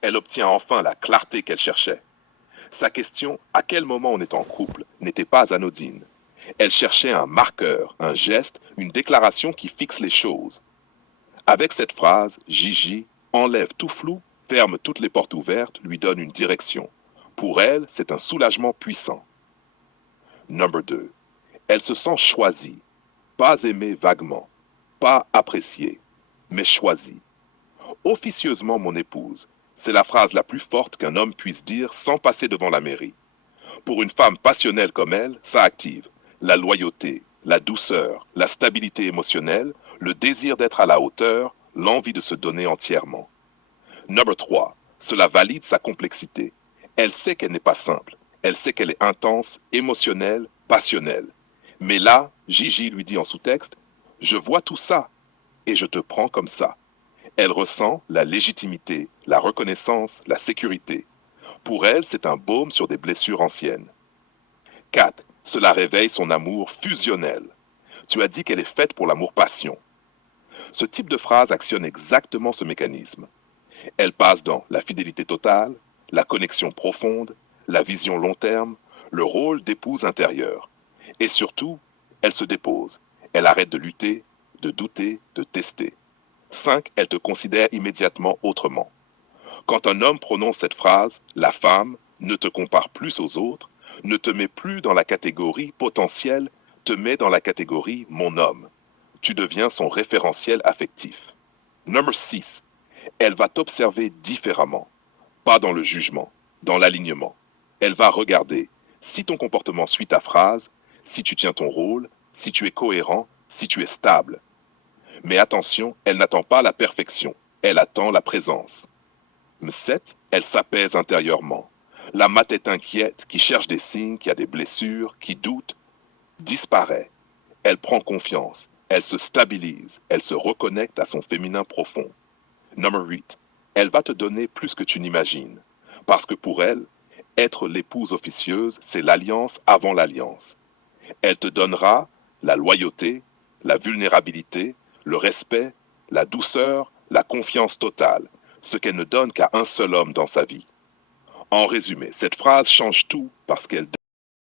Elle obtient enfin la clarté qu'elle cherchait. Sa question « à quel moment on est en couple ?» n'était pas anodine. Elle cherchait un marqueur, un geste, une déclaration qui fixe les choses. Avec cette phrase, Gigi enlève tout flou, ferme toutes les portes ouvertes, lui donne une direction. Pour elle, c'est un soulagement puissant. Number 2. Elle se sent choisie, pas aimée vaguement, pas appréciée, mais choisie. Officieusement mon épouse, c'est la phrase la plus forte qu'un homme puisse dire sans passer devant la mairie. Pour une femme passionnelle comme elle, ça active la loyauté, la douceur, la stabilité émotionnelle, le désir d'être à la hauteur, l'envie de se donner entièrement. Number 3. Cela valide sa complexité. Elle sait qu'elle n'est pas simple. Elle sait qu'elle est intense, émotionnelle, passionnelle. Mais là, Gigi lui dit en sous-texte, « Je vois tout ça et je te prends comme ça. » Elle ressent la légitimité, la reconnaissance, la sécurité. Pour elle, c'est un baume sur des blessures anciennes. 4. Cela réveille son amour fusionnel. Tu as dit qu'elle est faite pour l'amour-passion. Ce type de phrase actionne exactement ce mécanisme. Elle passe dans la fidélité totale, la connexion profonde, la vision long terme, le rôle d'épouse intérieure. Et surtout, elle se dépose. Elle arrête de lutter, de douter, de tester. 5. Elle te considère immédiatement autrement. Quand un homme prononce cette phrase, la femme ne te compare plus aux autres, ne te met plus dans la catégorie potentielle, te met dans la catégorie mon homme. Tu deviens son référentiel affectif. Number 6. Elle va t'observer différemment, pas dans le jugement, dans l'alignement. Elle va regarder si ton comportement suit ta phrase, si tu tiens ton rôle, si tu es cohérent, si tu es stable. Mais attention, elle n'attend pas la perfection, elle attend la présence. 7. Elle s'apaise intérieurement. La tête inquiète, qui cherche des signes, qui a des blessures, qui doute, disparaît. Elle prend confiance, elle se stabilise, elle se reconnecte à son féminin profond. Number 8. Elle va te donner plus que tu n'imagines. Parce que pour elle, être l'épouse officieuse, c'est l'alliance avant l'alliance. Elle te donnera la loyauté, la vulnérabilité, le respect, la douceur, la confiance totale, ce qu'elle ne donne qu'à un seul homme dans sa vie. En résumé, cette phrase change tout parce qu'elle